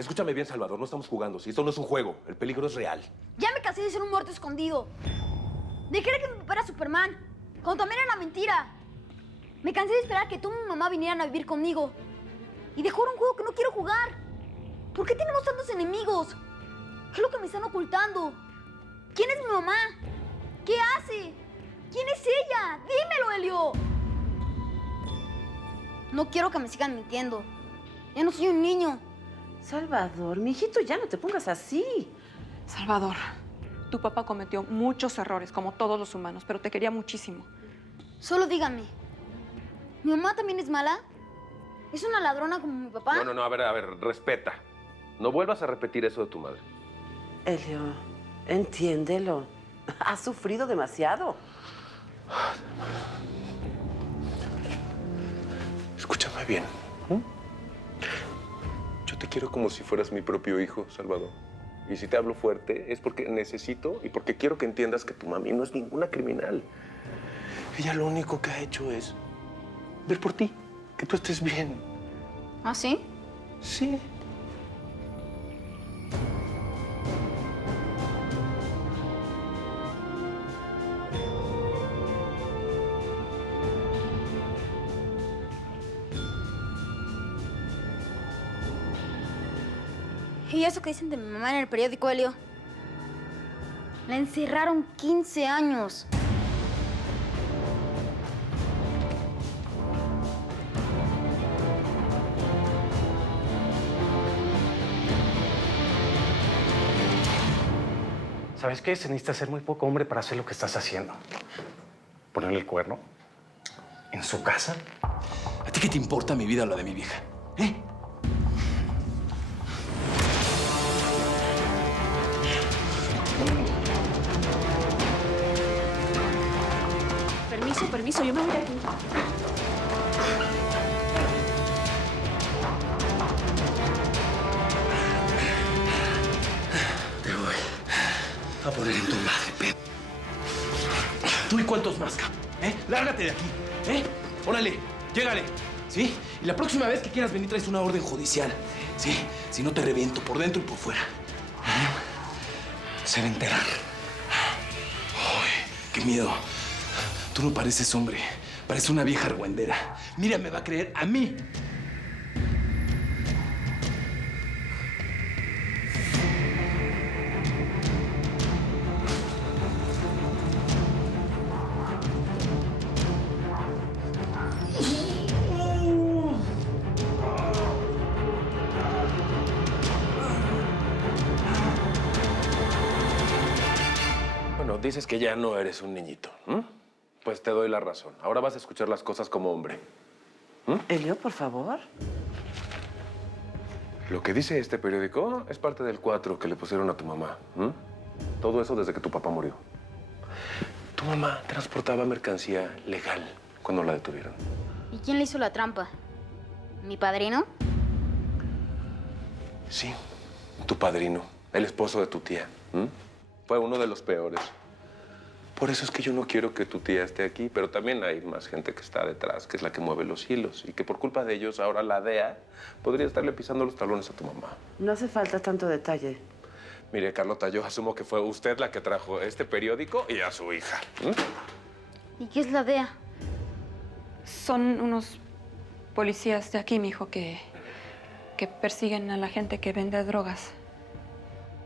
Escúchame bien, Salvador, no estamos jugando, ¿sí? Esto no es un juego, el peligro es real. Ya me cansé de ser un muerto escondido. De creer que mi papá era Superman, cuando también era mentira. Me cansé de esperar que tú y mi mamá vinieran a vivir conmigo. Y de jugar un juego que no quiero jugar. ¿Por qué tenemos tantos enemigos? ¿Qué es lo que me están ocultando? ¿Quién es mi mamá? ¿Qué hace? ¿Quién es ella? Dímelo, Elio. No quiero que me sigan mintiendo. Ya no soy un niño. Salvador, mijito, ya no te pongas así. Salvador, tu papá cometió muchos errores, como todos los humanos, pero te quería muchísimo. Solo díganme. ¿Mi mamá también es mala? ¿Es una ladrona como mi papá? No, a ver, respeta. No vuelvas a repetir eso de tu madre. Elio, entiéndelo. Has sufrido demasiado. Escúchame bien. Yo te quiero como si fueras mi propio hijo, Salvador. Y si te hablo fuerte es porque necesito y porque quiero que entiendas que tu mami no es ninguna criminal. Ella lo único que ha hecho es ver por ti, que tú estés bien. ¿Ah, sí? Sí. ¿Y eso que dicen de mi mamá en el periódico, Elio? La encerraron 15 años. ¿Sabes qué? Se necesita ser muy poco hombre para hacer lo que estás haciendo. Ponerle el cuerno en su casa. ¿A ti qué te importa mi vida o la de mi vieja? ¿Eh? Permiso, yo me voy de aquí. Te voy a poner en tu madre, Pep. ¿Tú y cuántos más, cabrón? Lárgate de aquí, Órale, llégale, ¿sí? Y la próxima vez que quieras venir traes una orden judicial, ¿sí? Si no te reviento por dentro y por fuera. Se va a enterar. Ay, qué miedo. Tú no pareces hombre, pareces una vieja argüendera. Mira, me va a creer a mí. Bueno, dices que ya no eres un niñito, Pues te doy la razón. Ahora vas a escuchar las cosas como hombre. Elio, por favor. Lo que dice este periódico es parte del 4 que le pusieron a tu mamá. Todo eso desde que tu papá murió. Tu mamá transportaba mercancía legal cuando la detuvieron. ¿Y quién le hizo la trampa? ¿Mi padrino? Sí, tu padrino, el esposo de tu tía. Fue uno de los peores. Por eso es que yo no quiero que tu tía esté aquí, pero también hay más gente que está detrás, que es la que mueve los hilos, y que por culpa de ellos ahora la DEA podría estarle pisando los talones a tu mamá. No hace falta tanto detalle. Mire, Carlota, yo asumo que fue usted la que trajo este periódico y a su hija. ¿Y qué es la DEA? Son unos policías de aquí, mijo, que persiguen a la gente que vende drogas.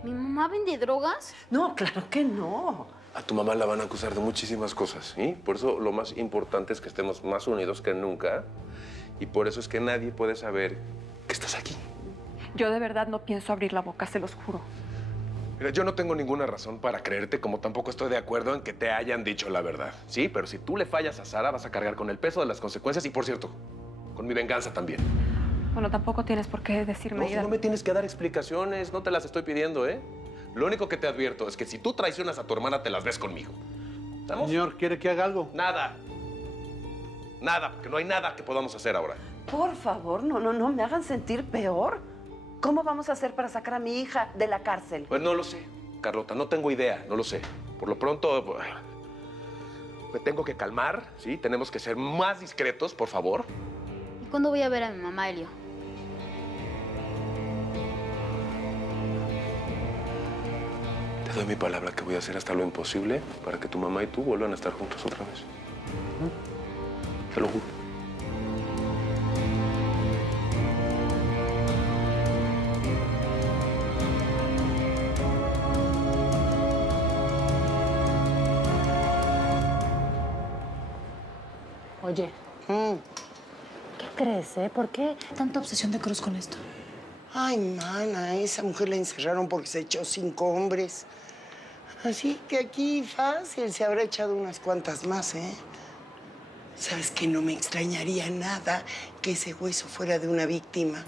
¿Mi mamá vende drogas? No, claro que no. A tu mamá la van a acusar de muchísimas cosas, ¿sí? Por eso lo más importante es que estemos más unidos que nunca. Y por eso es que nadie puede saber que estás aquí. Yo de verdad no pienso abrir la boca, se los juro. Mira, yo no tengo ninguna razón para creerte, como tampoco estoy de acuerdo en que te hayan dicho la verdad, ¿sí? Pero si tú le fallas a Sara, vas a cargar con el peso de las consecuencias y, por cierto, con mi venganza también. Bueno, tampoco tienes por qué decirme... No me tienes que dar explicaciones, no te las estoy pidiendo, ¿eh? Lo único que te advierto es que si tú traicionas a tu hermana, te las ves conmigo. ¿Estamos? Señor, ¿quiere que haga algo? Nada. Nada, porque no hay nada que podamos hacer ahora. Por favor, no me hagan sentir peor. ¿Cómo vamos a hacer para sacar a mi hija de la cárcel? Pues no lo sé, Carlota, no tengo idea, no lo sé. Por lo pronto, me tengo que calmar, ¿sí? Tenemos que ser más discretos, por favor. ¿Y cuándo voy a ver a mi mamá, Elio? Te doy mi palabra que voy a hacer hasta lo imposible para que tu mamá y tú vuelvan a estar juntos otra vez. Te lo juro. Oye, ¿qué crees, eh? ¿Por qué tanta obsesión de Cruz con esto? Ay, mana, a esa mujer la encerraron porque se echó 5 hombres. Así que aquí fácil se habrá echado unas cuantas más, ¿eh? ¿Sabes que no me extrañaría nada que ese hueso fuera de una víctima?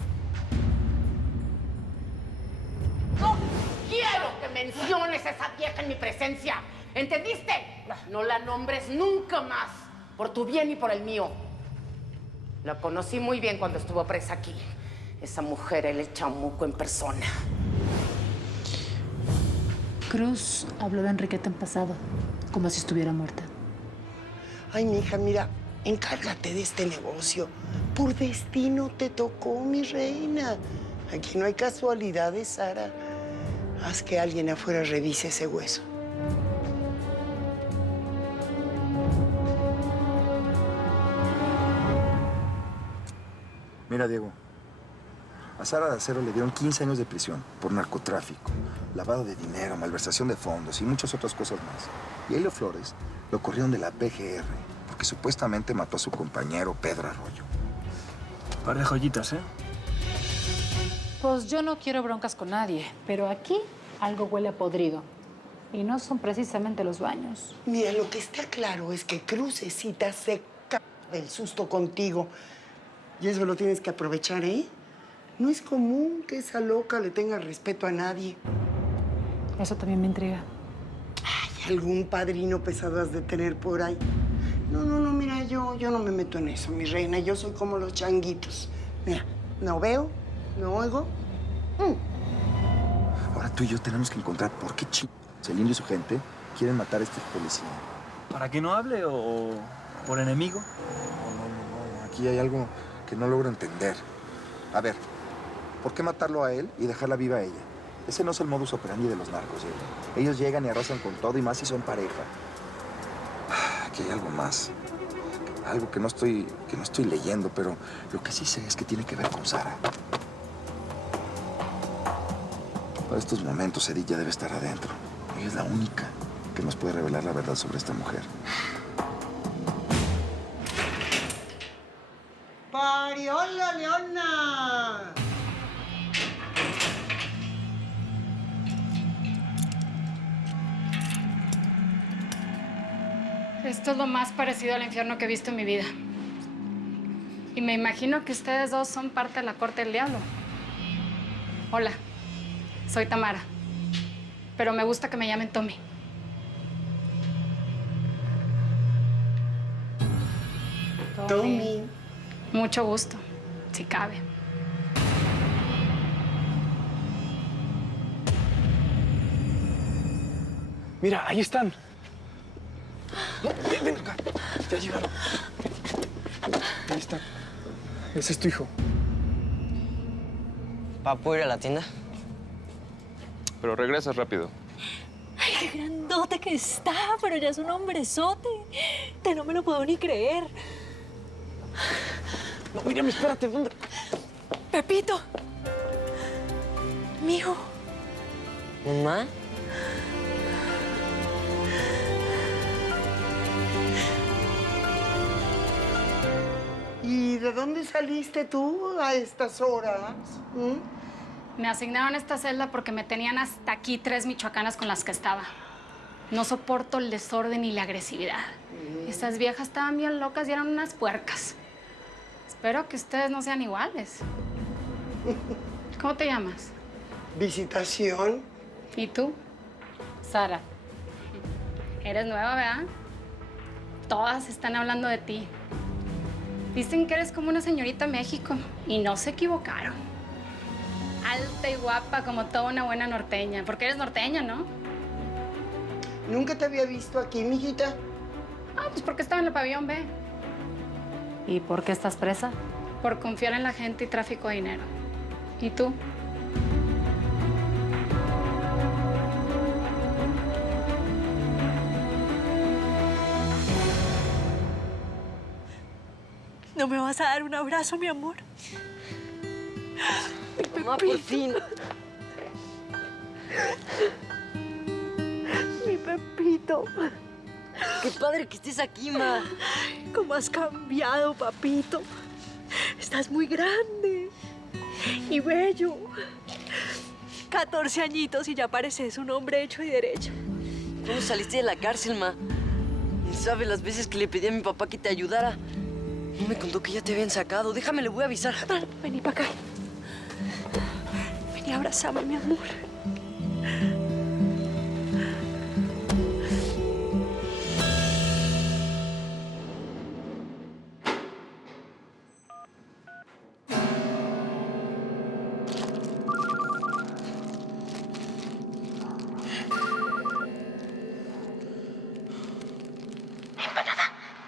No quiero que menciones a esa vieja en mi presencia. ¿Entendiste? No la nombres nunca más. Por tu bien y por el mío. La conocí muy bien cuando estuvo presa aquí. Esa mujer, el chamuco en persona. Cruz habló de Enriqueta en pasado, como si estuviera muerta. Ay, mija, mira, encárgate de este negocio. Por destino te tocó, mi reina. Aquí no hay casualidades, Sara. Haz que alguien afuera revise ese hueso. Mira, Diego, a Sara de Acero le dieron 15 años de prisión por narcotráfico, lavado de dinero, malversación de fondos y muchas otras cosas más. Y a Helio Flores lo corrieron de la PGR porque supuestamente mató a su compañero Pedro Arroyo. Par de joyitas, ¿eh? Pues yo no quiero broncas con nadie, pero aquí algo huele a podrido. Y no son precisamente los baños. Mira, lo que está claro es que Crucecita se caga del susto contigo. Y eso lo tienes que aprovechar, ¿eh? No es común que esa loca le tenga respeto a nadie. Eso también me intriga. Ay, algún padrino pesado has de tener por ahí. No, mira, yo no me meto en eso, mi reina. Yo soy como los changuitos. Mira, no veo, no oigo. Ahora tú y yo tenemos que encontrar por qué el indio y su gente quieren matar a este policía. ¿Para que no hable o por enemigo? No. Aquí hay algo que no logro entender. A ver, ¿por qué matarlo a él y dejarla viva a ella? Ese no es el modus operandi de los narcos, Diego. Ellos llegan y arrasan con todo y más si son pareja. Aquí hay algo más. Algo que no estoy leyendo, pero lo que sí sé es que tiene que ver con Sara. Para estos momentos, Edith ya debe estar adentro. Ella es la única que nos puede revelar la verdad sobre esta mujer. ¡Pariola, Leona! Esto es lo más parecido al infierno que he visto en mi vida. Y me imagino que ustedes dos son parte de la corte del diablo. Hola, soy Tamara. Pero me gusta que me llamen Tommy. Tommy. Mucho gusto, si cabe. Mira, ahí están. No, ven acá. Ya llegaron. Ahí están. Ese es tu hijo. ¿Papá, puedo ir a la tienda? Pero regresas rápido. ¡Ay, qué grandote que está! Pero ya es un hombrezote. Te no me lo puedo ni creer. No, Miriam, espérate. ¿Dónde? Pepito. Mijo. ¿Mamá? ¿Y de dónde saliste tú a estas horas? Me asignaron esta celda porque me tenían hasta aquí 3 michoacanas con las que estaba. No soporto el desorden y la agresividad. Estas viejas estaban bien locas y eran unas puercas. Espero que ustedes no sean iguales. ¿Cómo te llamas? Visitación. ¿Y tú? Sara. Eres nueva, ¿verdad? Todas están hablando de ti. Dicen que eres como una señorita México y no se equivocaron. Alta y guapa como toda una buena norteña, porque eres norteña, ¿no? Nunca te había visto aquí, mijita. Ah, pues porque estaba en el pabellón B. ¿Y por qué estás presa? Por confiar en la gente y tráfico de dinero. ¿Y tú? ¿No me vas a dar un abrazo, mi amor? Mamá, por fin. Mi Pepito. Qué padre que estés aquí, ma. ¿Cómo has cambiado, papito? Estás muy grande y bello. 14 añitos y ya pareces un hombre hecho y derecho. ¿Cómo saliste de la cárcel, ma? Ni sabes las veces que le pedí a mi papá que te ayudara. No me contó que ya te habían sacado. Déjame, le voy a avisar. Vení para acá. Vení, abrázame, mi amor.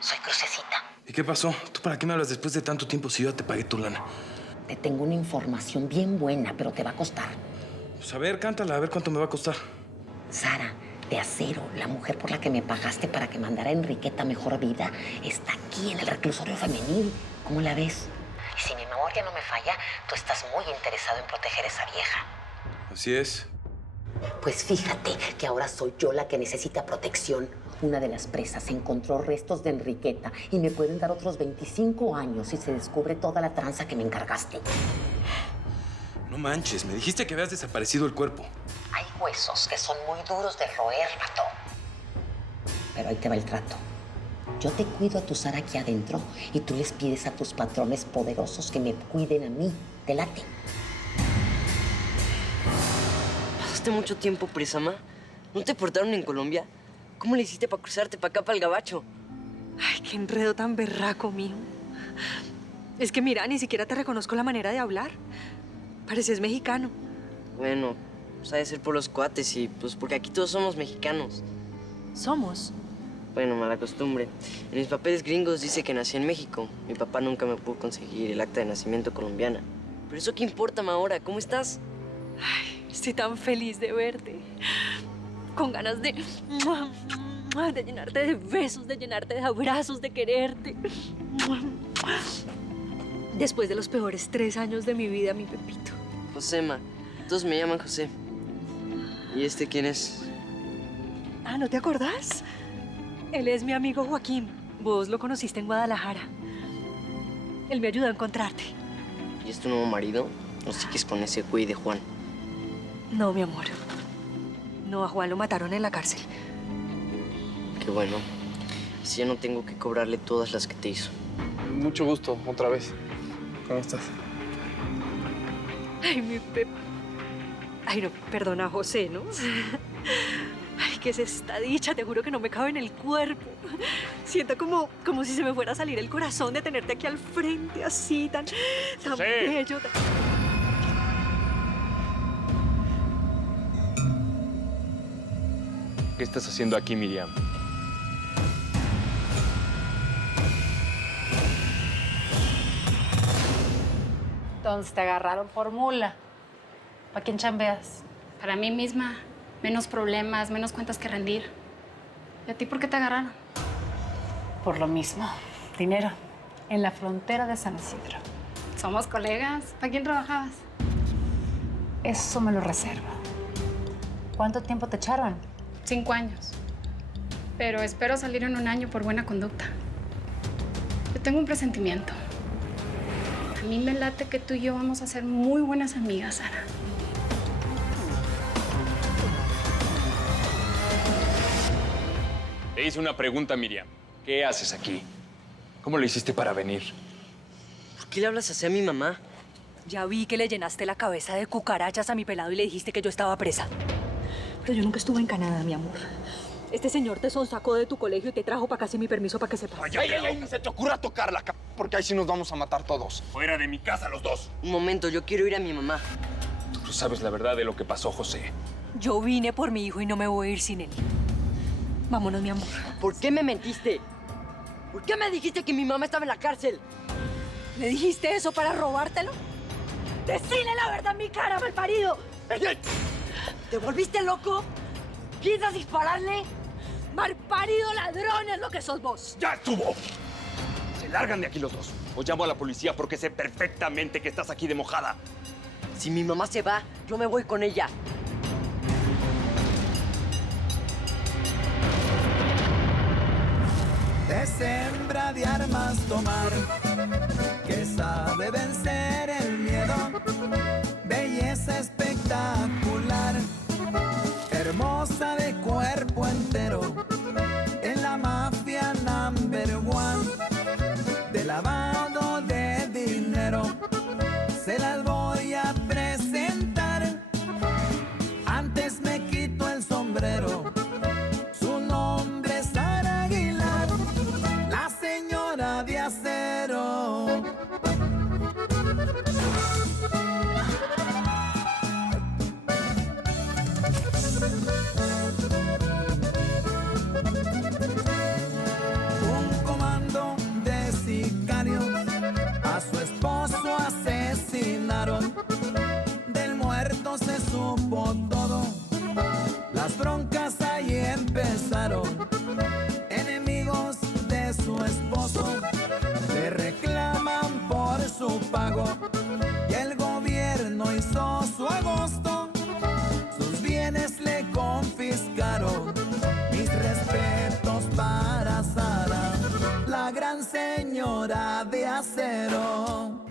Soy Crucecita. ¿Y qué pasó? ¿Tú para qué me hablas después de tanto tiempo si yo ya te pagué tu lana? Te tengo una información bien buena, pero te va a costar. Pues a ver, cántala, a ver cuánto me va a costar. Sara, de Acero, la mujer por la que me pagaste para que mandara a Enriqueta a Mejor Vida, está aquí en el reclusorio femenil. ¿Cómo la ves? Y si mi memoria no me falla, tú estás muy interesado en proteger a esa vieja. Así es. Pues fíjate que ahora soy yo la que necesita protección. Una de las presas encontró restos de Enriqueta y me pueden dar otros 25 años si se descubre toda la tranza que me encargaste. No manches, me dijiste que habías desaparecido el cuerpo. Hay huesos que son muy duros de roer, vato. Pero ahí te va el trato. Yo te cuido a tu Sara aquí adentro y tú les pides a tus patrones poderosos que me cuiden a mí. ¿Te late? ¿Pasaste mucho tiempo presa, ma? ¿No te portaron en Colombia? ¿Cómo le hiciste para cruzarte para acá, para el gabacho? Ay, qué enredo tan berraco, mío. Es que mira, ni siquiera te reconozco la manera de hablar. Pareces mexicano. Bueno, pues ha de ser por los cuates y pues porque aquí todos somos mexicanos. ¿Somos? Bueno, mala costumbre. En mis papeles gringos dice que nací en México. Mi papá nunca me pudo conseguir el acta de nacimiento colombiana. Pero eso qué importa, ma, ahora. ¿Cómo estás? Ay, estoy tan feliz de verte. Con ganas de llenarte de besos, de llenarte de abrazos, de quererte. Después de los peores 3 años de mi vida, mi Pepito. José, ma. Todos me llaman José. ¿Y este quién es? Ah, ¿no te acordás? Él es mi amigo Joaquín. Vos lo conociste en Guadalajara. Él me ayudó a encontrarte. ¿Y es tu nuevo marido? ¿O sigues con ese güey de Juan? No, mi amor. No, a Juan lo mataron en la cárcel. Qué bueno. Así ya no tengo que cobrarle todas las que te hizo. Mucho gusto, otra vez. ¿Cómo estás? Ay, mi Pep. Ay, no, perdona, José, ¿no? Ay, ¿qué es esta dicha? Te juro que no me cabe en el cuerpo. Siento como si se me fuera a salir el corazón de tenerte aquí al frente, así, tan bello. ¿Qué estás haciendo aquí, Miriam? Entonces te agarraron por mula. ¿Para quién chambeas? Para mí misma. Menos problemas, menos cuentas que rendir. ¿Y a ti por qué te agarraron? Por lo mismo. Dinero. En la frontera de San Isidro. Somos colegas. ¿Para quién trabajabas? Eso me lo reservo. ¿Cuánto tiempo te echaron? 5 años. Pero espero salir en 1 año por buena conducta. Yo tengo un presentimiento. A mí me late que tú y yo vamos a ser muy buenas amigas, Sara. Te hice una pregunta, Miriam. ¿Qué haces aquí? ¿Cómo lo hiciste para venir? ¿Por qué le hablas así a mi mamá? Ya vi que le llenaste la cabeza de cucarachas a mi pelado y le dijiste que yo estaba presa. Pero yo nunca estuve en Canadá, mi amor. Este señor te sonsacó de tu colegio y te trajo para acá sin mi permiso para que sepas. ¡Ay! ¡Ni se te ocurra tocarla, porque ahí sí nos vamos a matar todos! ¡Fuera de mi casa los dos! Un momento, yo quiero ir a mi mamá. Tú no sabes la verdad de lo que pasó, José. Yo vine por mi hijo y no me voy a ir sin él. Vámonos, mi amor. ¿Por qué me mentiste? ¿Por qué me dijiste que mi mamá estaba en la cárcel? ¿Le dijiste eso para robártelo? ¡Decile la verdad en mi cara, malparido! ¿Te volviste loco? ¿Piensas dispararle? ¡Malparido ladrón es lo que sos vos! ¡Ya estuvo! largan de aquí los dos. O llamo a la policía porque sé perfectamente que estás aquí de mojada. Si mi mamá se va, yo me voy con ella. Es hembra de armas tomar, que sabe vencer el miedo, belleza espectacular, hermosa de cuerpo entero, en la mafia #1 de lavado de dinero. Se las voy a presentar, antes me quito el sombrero. Su nombre es Sara Aguilar, la señora de acero. Un comando de sicarios a su esposo asesinaron. Del muerto se supo todo, las broncas ahí empezaron. Enemigos de su esposo le reclaman por su pago y el gobierno hizo su agosto. Sus bienes le confiscaron. Mis respetos para Sara, la gran señora de acero.